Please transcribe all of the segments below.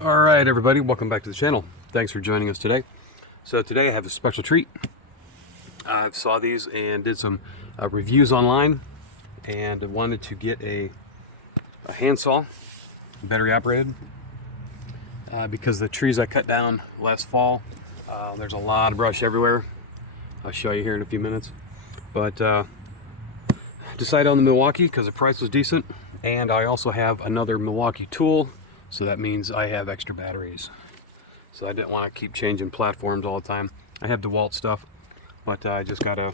All right, everybody, welcome back to the channel. Thanks for joining us today. So today I have a special treat. I saw these and did some reviews online, and I wanted to get a handsaw, battery operated, because the trees I cut down last fall, there's a lot of brush everywhere. I'll show you here in a few minutes. But decided on the Milwaukee because the price was decent, and I also have another Milwaukee tool. So that means I have extra batteries. So I didn't want to keep changing platforms all the time. I have DeWalt stuff, but I just got a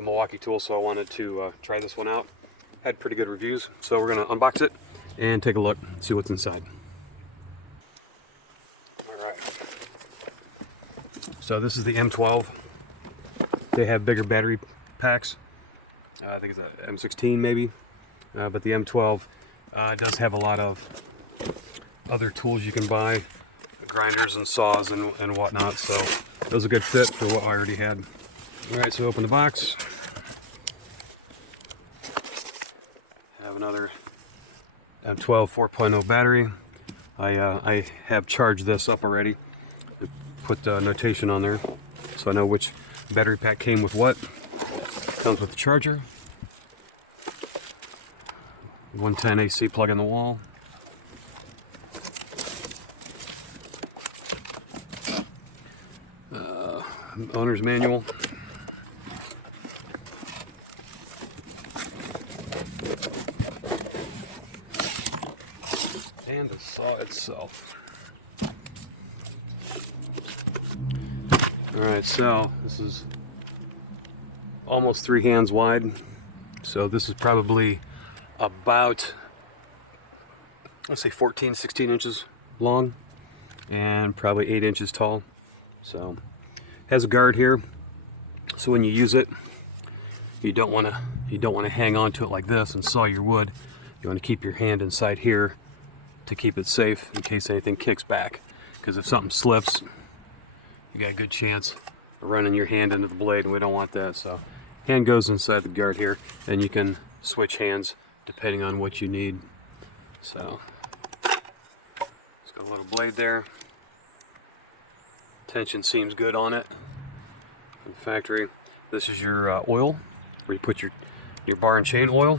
Milwaukee tool, so I wanted to try this one out. Had pretty good reviews, so we're going to unbox it and take a look, see what's inside. All right. So this is the M12. They have bigger battery packs. I think it's a M16 maybe, but the M12 does have a lot of other tools you can buy, grinders and saws and whatnot, so it was a good fit for what I already had. Alright, so open the box. Have another M12 4.0 battery. I have charged this up already. I put notation on there so I know which battery pack came with what. Comes with the charger. 110 AC plug in the wall. Owner's manual. And the saw itself. Alright, so this is almost 3 hands wide. So this is probably about, let's say 14, 16 inches long and probably 8 inches tall. So has a guard here, so when you use it, you don't want to hang on to it like this and saw your wood. You want to keep your hand inside here to keep it safe in case anything kicks back, because if something slips, you got a good chance of running your hand into the blade, and we don't want that. So hand goes inside the guard here, and you can switch hands depending on what you need. So it's got a little blade there. Tension seems good on it from the factory. This is your oil, where you put your bar and chain oil,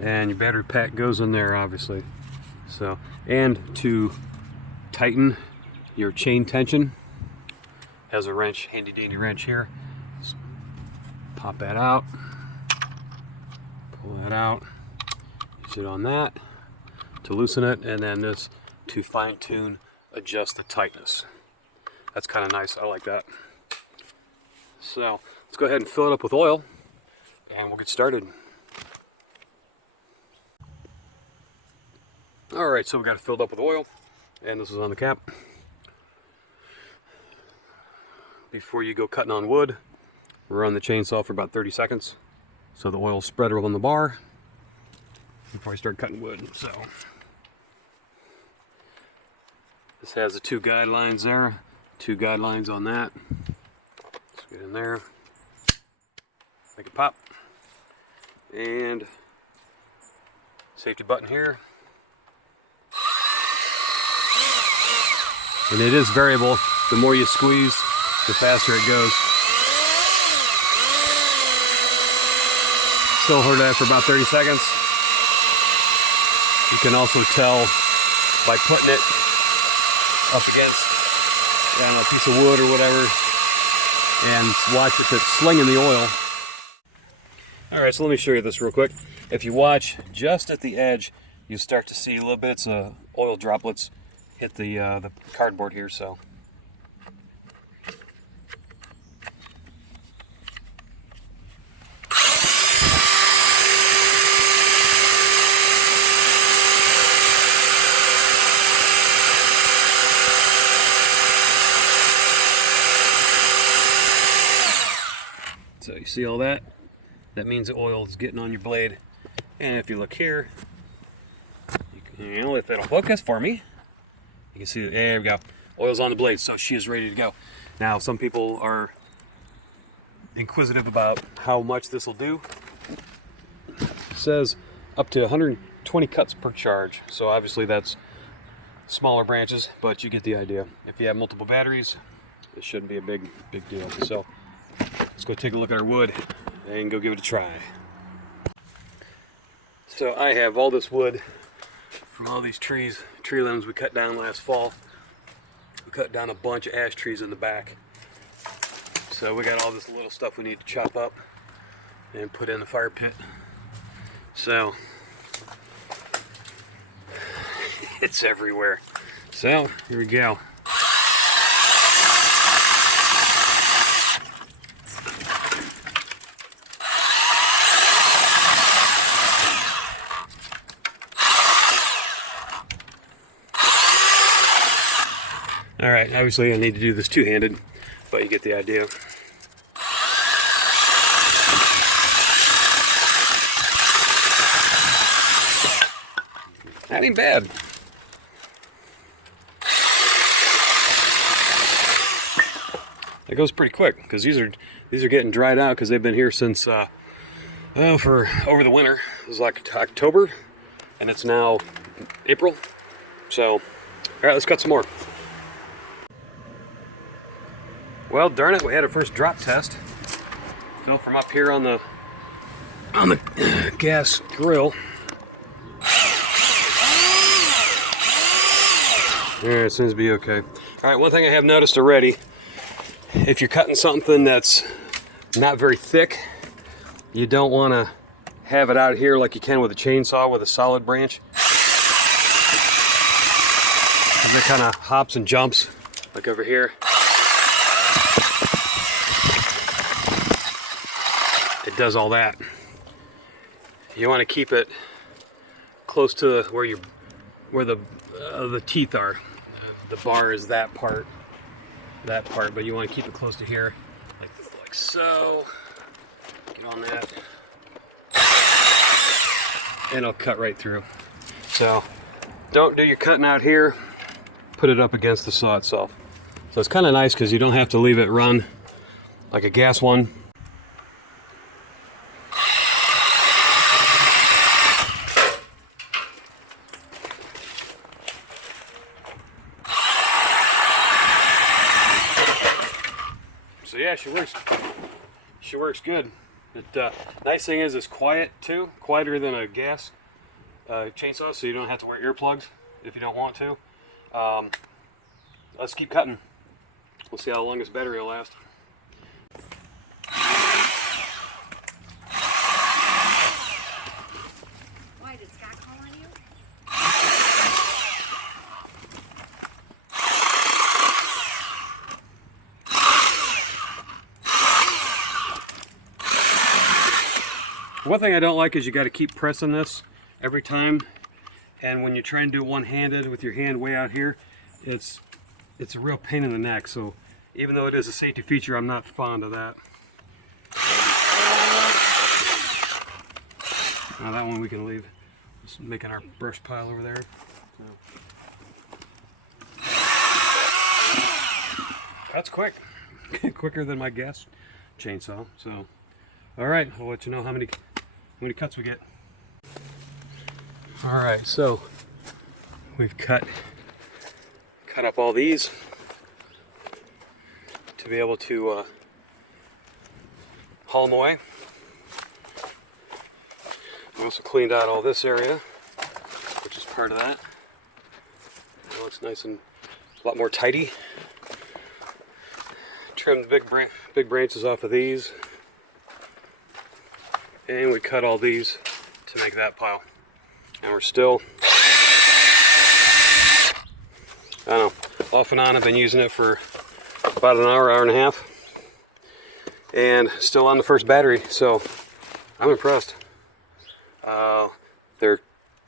and your battery pack goes in there, obviously. So, and to tighten your chain tension, has a wrench, handy dandy wrench here. Just pop that out, pull that out, use it on that to loosen it, and then this to fine tune, adjust the tightness. That's kind of nice. I like that. So let's go ahead and fill it up with oil, and we'll get started. All right, so we got it filled up with oil, and this is on the cap. Before you go cutting on wood, run the chainsaw for about 30 seconds so the oil spread on the bar before I start cutting wood. So this has the 2 guidelines there. 2 guidelines on that. Let's get in there, make it pop, and safety button here. And it is variable. The more you squeeze, the faster it goes. Still hold that for about 30 seconds. You can also tell by putting it up against, I don't know, a piece of wood or whatever, and watch if it's slinging the oil. Alright, so let me show you this real quick. If you watch just at the edge, you start to see little bits of oil droplets hit the cardboard here. So you see all that? That means the oil is getting on your blade. And if you look here, you know, if it'll focus for me, you can see, there we go. Oil's on the blade, so she is ready to go. Now, some people are inquisitive about how much this will do. It says up to 120 cuts per charge, so obviously that's smaller branches, but you get the idea. If you have multiple batteries, it shouldn't be a big deal. So let's go take a look at our wood and go give it a try. So I have all this wood from all these tree limbs we cut down last fall. We cut down a bunch of ash trees in the back. So we got all this little stuff we need to chop up and put in the fire pit. So it's everywhere. So here we go. All right, obviously I need to do this two-handed, but you get the idea. That ain't bad. It goes pretty quick because these are getting dried out because they've been here since for over the winter. It was like October, and it's now April. So, all right, let's cut some more. Well, darn it, we had our first drop test. Fell from up here on the gas grill. Alright, it seems to be okay. Alright, one thing I have noticed already, if you're cutting something that's not very thick, you don't want to have it out here like you can with a chainsaw with a solid branch. It kind of hops and jumps, like over here. It does all that. You want to keep it close to where the teeth are. The bar is that part, but you want to keep it close to here, like so. Get on that, and it'll cut right through. So don't do your cutting out here. Put it up against the saw itself. So it's kind of nice because you don't have to leave it run like a gas one. So yeah, she works good. Nice thing is it's quiet too, quieter than a gas chainsaw, so you don't have to wear earplugs if you don't want to. Let's keep cutting. We'll see how long this battery will last. Why, did Scott call on you? One thing I don't like is you got to keep pressing this every time, and when you try and do it one-handed with your hand way out here, it's a real pain in the neck. So even though it is a safety feature, I'm not fond of that. Now that one we can leave. Just making our brush pile over there. That's quick. Quicker than my gas chainsaw. So all right, I'll let you know how many cuts we get. All right, so we've cut up all these to be able to haul them away. We also cleaned out all this area, which is part of that. It looks nice and a lot more tidy. Trimmed the big branches off of these. And we cut all these to make that pile. And we're still, I don't know, off and on. I've been using it for about an hour and a half. And still on the first battery, so I'm impressed. They're,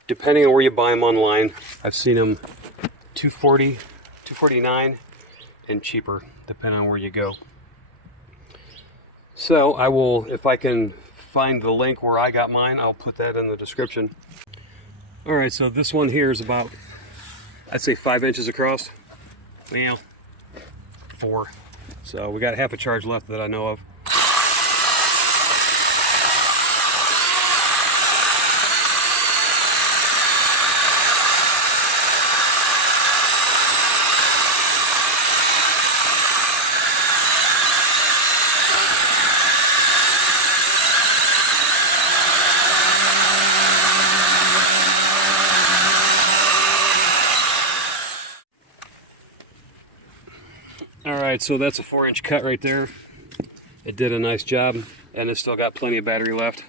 depending on where you buy them online, I've seen them $240, $249, and cheaper, depending on where you go. So I will, if I can find the link where I got mine, I'll put that in the description. All right, so this one here is about, I'd say 5 inches across. Well, 4. So we got half a charge left that I know of. right, so that's a 4-inch cut right there. It did a nice job, and it's still got plenty of battery left.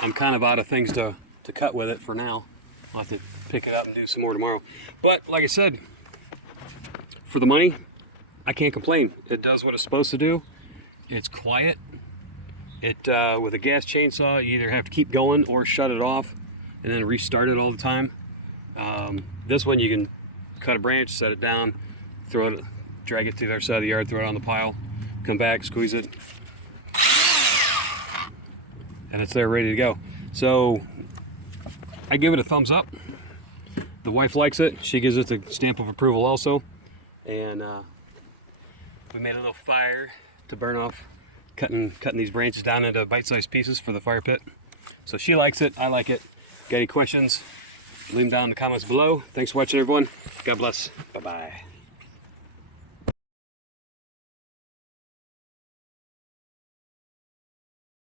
I'm kind of out of things to cut with it for now. I'll have to pick it up and do some more tomorrow. But like I said, for the money, I can't complain. It does what it's supposed to do. It's quiet. It with a gas chainsaw, you either have to keep going or shut it off and then restart it all the time. This one, you can cut a branch, set it down, throw it, drag it to the other side of the yard, throw it on the pile, come back, squeeze it, and it's there ready to go. So I give it a thumbs up. The wife likes it. She gives it the stamp of approval also. And we made a little fire to burn off, cutting these branches down into bite-sized pieces for the fire pit. So she likes it, I like it. Got any questions? Leave them down in the comments below. Thanks for watching, everyone. God bless. Bye-bye.